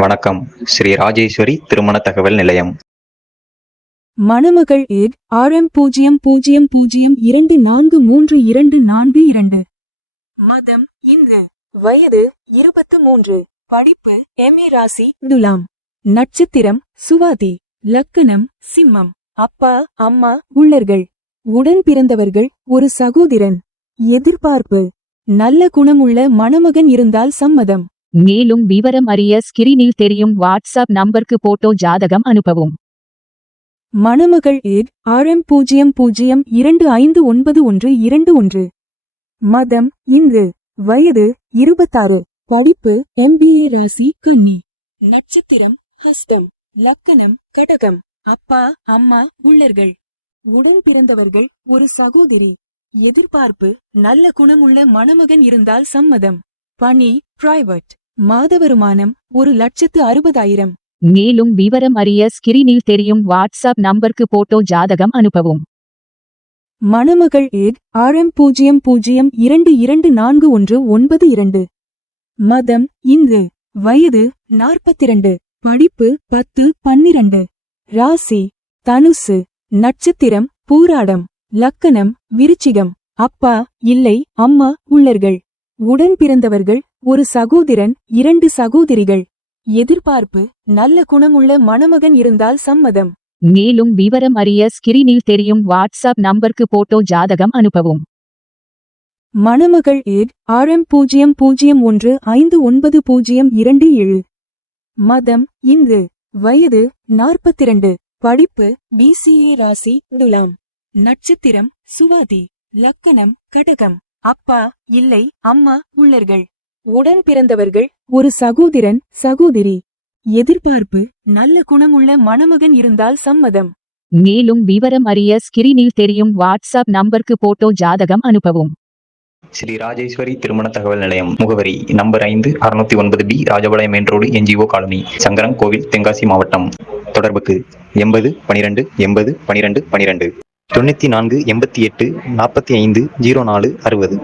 வணக்கம். ஸ்ரீ ராஜேஸ்வரி திருமண தகவல் நிலையம். மணமகள் RM0002432242. மதம் இந்து. வயது 23. படிப்பு MA. ராசி துலாம். நட்சத்திரம் சுவாதி. லக்கணம் சிம்மம். அப்பா அம்மா உள்ளர்கள். உடன் பிறந்தவர்கள் ஒரு சகோதரன். எதிர்பார்ப்பு நல்ல குணமுள்ள மணமகன் இருந்தால் சம்மதம். மேலும் விவரம் அறிய ஸ்கிரீனில் தெரியும் வாட்ஸ்அப் நம்பருக்கு போட்டோ ஜாதகம் அனுப்பவும். மணமகள் RM00259121. மதம் இந்து. வயது 26. படிப்பு MBA. ராசி கன்னி. நட்சத்திரம் ஹஸ்தம். லக்கணம் கடகம். அப்பா அம்மா உள்ளர்கள். உடன் பிறந்தவர்கள் ஒரு சகோதரி. எதிர்பார்ப்பு நல்ல குணமுள்ள மணமகன் இருந்தால் சம்மதம். பணி பிரைவேட். மாத வருமானம் 1,60,000. மேலும் விவரம் அறிய ஸ்கிரீனில் தெரியும் வாட்ஸ்அப் நம்பருக்கு போட்டோ ஜாதகம் அனுப்பவும். மணமகள் RM00224192. மதம் இந்து. வயது 42. படிப்பு 10-12. ராசி தனுசு. நட்சத்திரம் பூராடம். லக்கணம் விருச்சிகம். அப்பா இல்லை அம்மா உள்ளர்கள். உடன் பிறந்தவர்கள் ஒரு சகோதரன் 2 சகோதரிகள். எதிர்பார்ப்பு நல்ல குணமுள்ள மணமகன் இருந்தால் சம்மதம். மேலும் விவரம் அறிய ஸ்கிரீனில் தெரியும் வாட்ஸ்அப் நம்பருக்கு போட்டோ ஜாதகம் அனுப்பவும். மணமகள் RM00159027. மதம் இந்து. வயது 42. படிப்பு BCA. ராசி துலாம். நட்சத்திரம் சுவாதி. லக்கணம் கடகம். அப்பா இல்லை அம்மா உள்ளர்கள். உடன் பிறந்தவர்கள் ஒரு சகோதரன் சகோதரி. எதிர்பார்ப்பு நல்ல குணமுள்ள மணமகன் இருந்தால் சம்மதம். மேலும் விவரம் அறிய ஸ்கிரீனில் தெரியும் வாட்ஸ்அப் நம்பருக்கு போட்டோ ஜாதகம் அனுப்பவும். ஸ்ரீ ராஜேஸ்வரி திருமண தகவல் நிலையம். முகவரி number 5, 609B Rajapalayam main road, NGO colony, Sankaran கோவில், தென்காசி மாவட்டம். தொடர்புக்கு 80 12 80 12 12, 94 88 45 04 60.